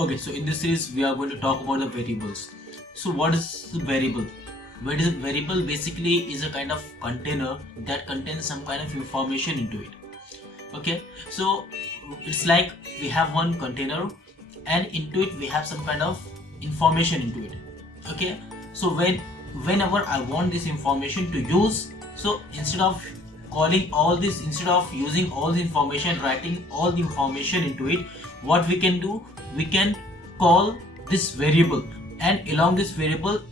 Okay, so in this series we are going to talk about the variables. So what is the variable? What is a variable? Basically is a kind of container that contains some kind of information into it. Okay, so it's like we have one container and into it we have some kind of information into it. Okay, so whenever I want this information to use, so instead of calling all this, instead of using all the information, writing all the information into it, what we can do, we can call this variable, and along this variable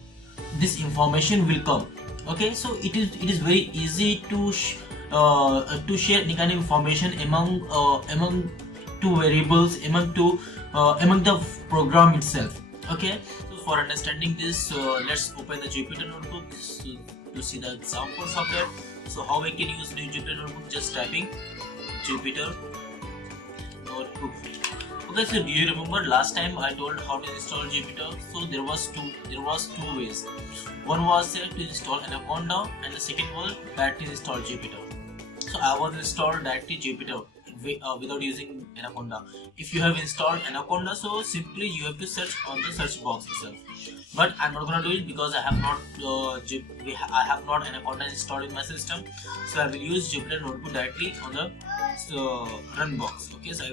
this information will come. Okay, so it is very easy to share any kind of information among two variables, among the program itself. Okay, so for understanding this, let's open the Jupyter notebook to see the examples of that. So how we can use new Jupyter notebook? Just typing Jupyter notebook. Okay, so do you remember last time I told how to install Jupyter? So there was two ways. One was to install Anaconda, and the second was that to install Jupyter. So I was installed directly Jupyter without using Anaconda. If you have installed Anaconda, so simply you have to search on the search box itself. But I'm not gonna do it because I have not Anaconda installed in my system. So I will use Jupyter notebook directly on the run box. Okay, so I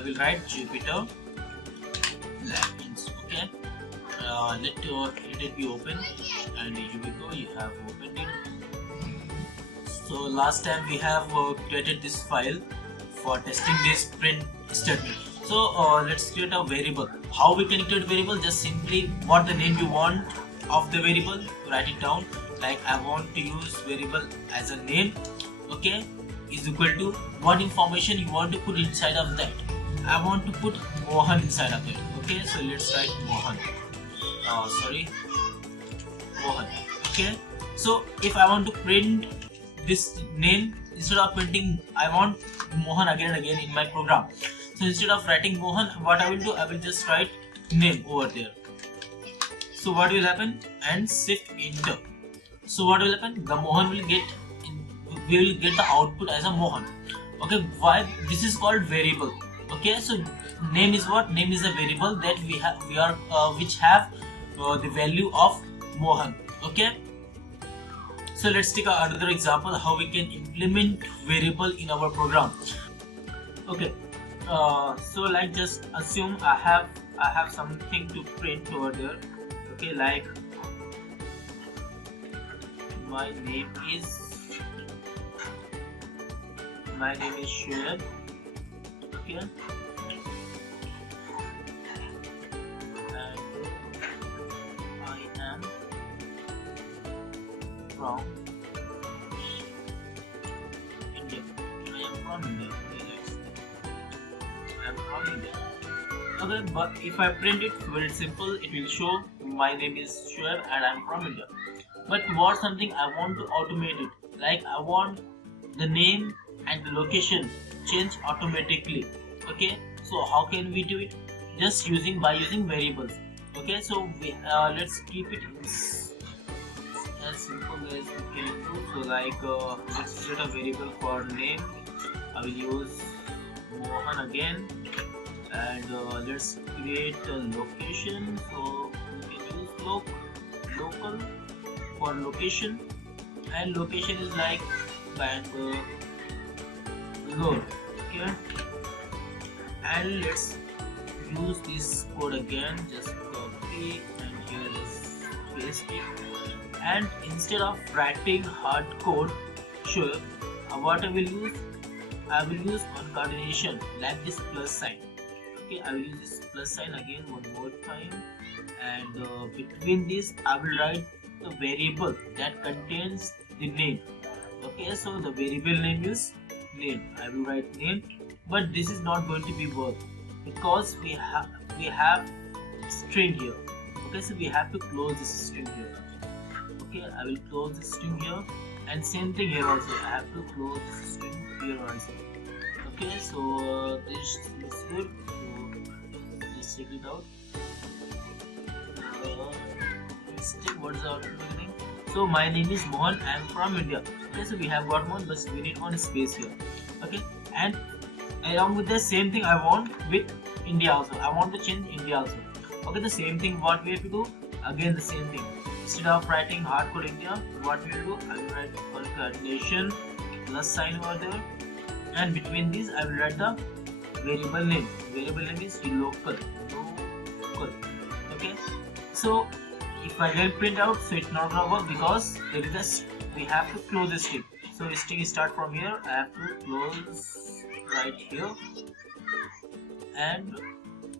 will write Jupyter Labs. Okay, let it be open, and here we go. You have opened it. So last time we have created this file for testing this print statement. So let's create a variable. How we can create variable? Just simply what the name you want of the variable, write it down. Like I want to use variable as a name. Okay, is equal to what information you want to put inside of that. I want to put Mohan inside of it. Okay, so let's write Mohan. Mohan. Okay, so if I want to print this name, instead of printing, I want Mohan again and again in my program. So instead of writing Mohan, what I will do, I will just write name over there. So what will happen? And shift enter. So what will happen? The Mohan will get we will get the output as a Mohan. Okay, why this is called variable? Okay, so name is what? Name is a variable that which have the value of Mohan. Okay, so let's take another example how we can implement variable in our program. Okay, so like just assume I have something to print over there. Okay, like my name is Shoib. Okay, and I am from India. Okay, but if I print it, very simple, it will show my name is Shoib and I am from India. But what something I want to automate it, like I want the name and the location change automatically. Okay, so how can we do it? Just by using variables. Okay, so let's keep it as simple as we can do. So like let's create a variable for name. I will use Mohan again, and let's create a location. So we can use local for location, and location is like Bangalore. Okay, and let's use this code again. Just copy and here is paste it. And instead of writing hard code, sure, what I will use concatenation, like this plus sign. Okay, I will use this plus sign again one more time, and between this I will write the variable that contains the name. Okay, so the variable name is name. I will write name, but this is not going to be work because we have string here. Okay, so we have to close this string here. Okay, I will close this string here, and same thing here also. I have to close this string here also. Okay, so this is good. So just check it out. Let's check what is the beginning. So my name is Mohan. I am from India. Okay, so we have got one, but we need one space here. Okay, and along with the same thing I want with India also. I want to change India also. Okay, the same thing what we have to do, again the same thing. Instead of writing hardcore India, what we will do, I will write concatenation plus sign over there, and between these I will write the variable name. Variable name is local. Okay, so if I get print out, so it's not gonna work because there is a we have to close the string. So string start from here, I have to close right here, and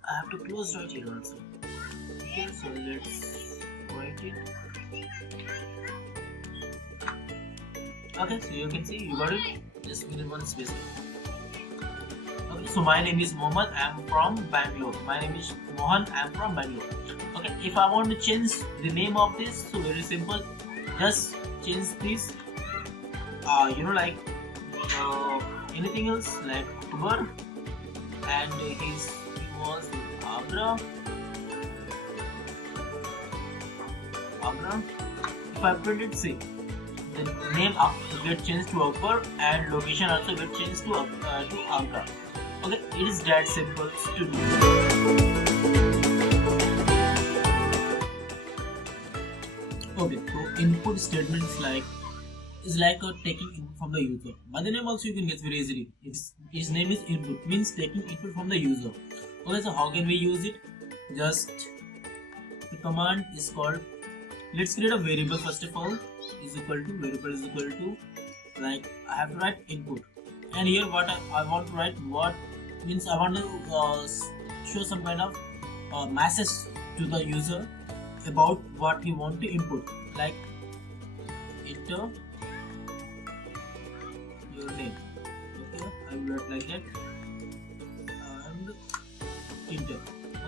I have to close right here also. Okay, so let's write it. Okay, so you can see you got it. Just within one space. Okay, so my name is Mohammed. I am from Bangalore. My name is Mohan. I am from Bangalore. Okay, if I want to change the name of this, so very simple. Just change this. Like anything else like Uber, and he was Abra. If I print it, see the name get changed to Akbar and location also get changed to Agra. Okay, it is that simple to do. Okay, so input statements is like taking input from the user. By the name also you can guess very easily. Its name is input, means taking input from the user. Okay, so how can we use it? Just the command is called. Let's create a variable first of all. Is equal to variable is equal to, like I have to write input, and here what I want to write, what means I want to show some kind of message to the user about what he want to input, like enter your name. Okay, I will write like that and enter.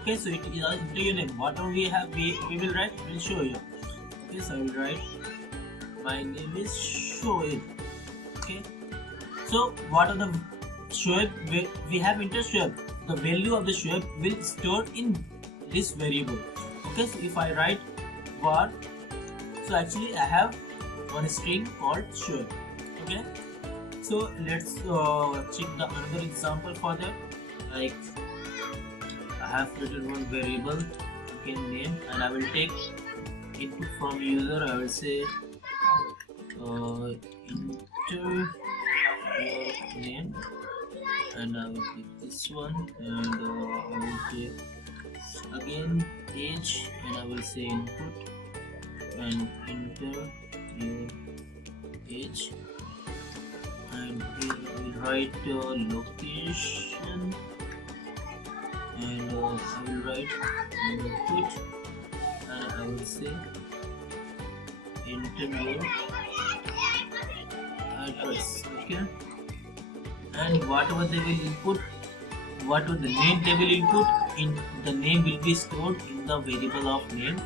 Okay, so it is enter your name. Whatever we have, we will write, we will show you. Okay, so I will write my name is Shoib. Okay, so what are the Shoib? We have enter Shoib. The value of the Shoib will store in this variable. Okay, so if I write var, so actually I have one string called Shoib. Okay, so let's check the another example for that. Like I have created one variable, okay, name, and I will take input from user. I will say enter your name, and I will take this one, and I will take again age, and I will say input and enter your age, and we will write location, and I will write input, and I will say enter your address. Okay, and whatever they will input, whatever the name they will input, in the name will be stored in the variable of name,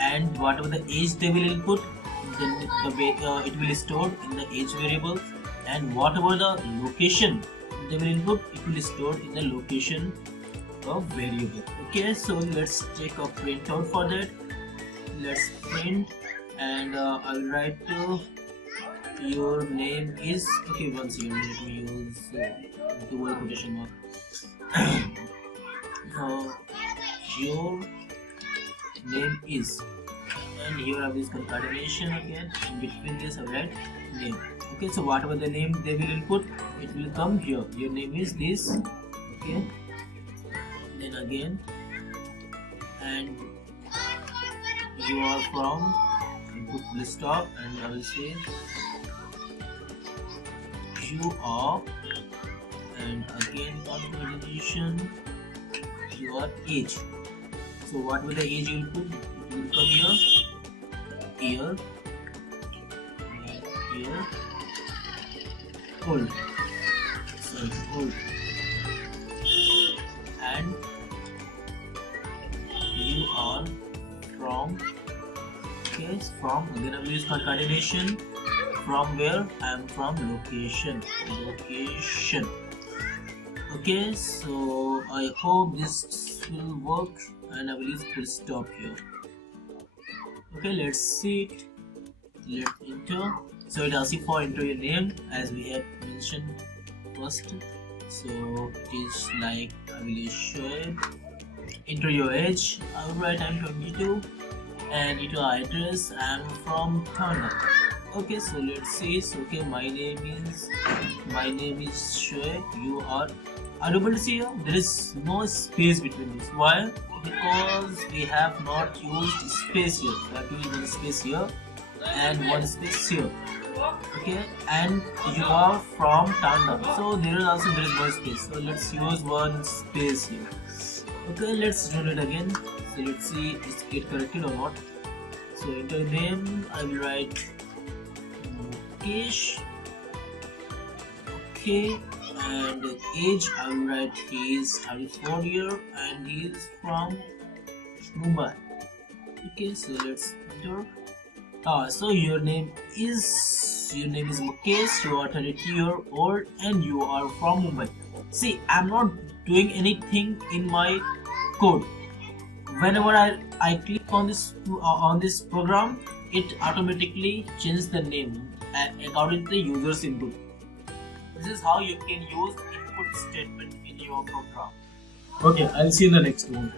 and whatever the age they will input, it will be stored in the age variable, and whatever the location they will input, it will be stored in the location of variable. Okay, so let's take a printout for that. Let's print, and I will write your name is, okay, once again let me use double quotation mark. Your name is, and here I will use concatenation again, in between this I will write name. Okay, so whatever the name they will input, it will come here. Your name is this. Okay, then again, and you are from, input will stop, and I will say you are, and again concatenation your age. So what will the age you put? It will come here, here, old, sorry, old, and you are from, okay, from, again I will use concatenation, from where? I am from location. Okay, so I hope this will work, and I will use full stop here. Okay, let's see it. Let's enter. So it asks for enter your name, as we have mentioned first. So it is like I will use Shoib. Enter your age. I will write I'm 22, and enter address. I'm from Thanda. Okay, so let's see. So, okay, my name is Shoib. You are able to see here. There is no space between this. Why? Because we have not used space here. We have used one space here and one space here. Okay, and you are from Tanda, so there is one space. So let's use one space here. Okay, let's run it again. So let's see is it corrected or not. So enter name. I will write Mukesh. Okay, and age I will write he is 34 years and he is from Mumbai. Okay, so let's enter. So your name is Mukesh. You are 32 years old and you are from Mumbai. See, I'm not doing anything in my code. Whenever I click on this program, it automatically changes the name according to the user's input. This is how you can use input statement in your program. Okay, I'll see you in the next one.